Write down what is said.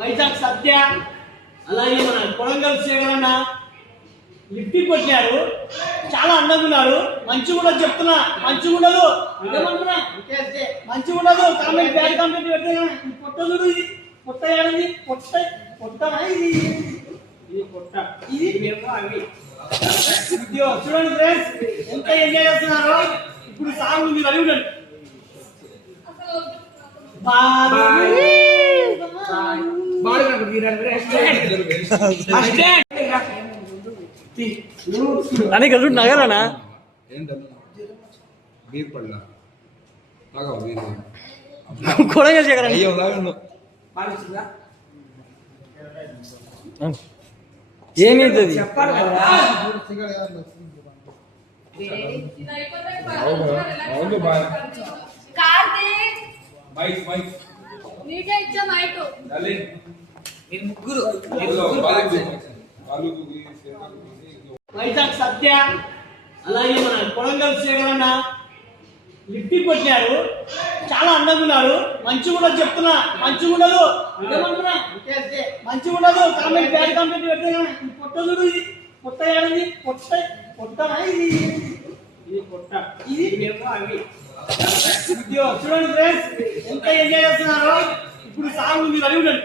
వైజాగ్ సత్య అలాగే మన కొడంగల్ శేఖరన్న లిఫ్టీ కొట్టారు చాలా అందంగా ఉన్నారు. మంచిగా కూడా చెప్తున్నా. మంచిగా ఉండదు. ఏమంటున్నా? మంచిగా ఉండదు. కామెంట్ బ్యాడ్ కామెంట్ పెడితే పొట్ట చూడు ఇది. పొట్ట ఏడంది పొట్ట. పొట్టనా ఇది. ఇది పొట్ట. ఇది అవి. చూడండి ఫ్రెండ్స్ ఎంత ఎంజాయ్ చేస్తున్నారో. ఇప్పుడు సాంగ్ ఉంది అడిగి ఉండండి. బాగా ನನಗೆ ಅದು ನಗರಣ ಬೀರ್ಪಳ್ಳ ಕೊಡಗ ಶೇಖರ ಏನಿದ್ದది ಕಾರ್ತಿಕ್. ಬೈಕ್ ಬೈಕ್ ನೀಟಾಗಿ ಮೈಕು డాలి ముగ్గురు వైజాగ్ సత్య అలాగే మన కొడంగల్ శేఖరన్న లిఫ్టీ కొట్టారు చాలా అందంగా ఉన్నారు. మంచిగా ఉండదు చెప్తున్నా. మంచిగా ఉండదు. మంచిగా ఉండదు. కామెంట్ బ్యాడ్ కామెంట్ పెడితే పొట్ట చూడు ఇది? పొట్ట ఏడంది పొట్ట పొట్టనా ఇది? ఇది పొట్ట. ఇది? అవి. చూడండి ఫ్రెండ్స్ ఎంత ఎంజాయ్ చేస్తున్నారో. ఇప్పుడు సాంగ్ ఉంది అది ఉండండి.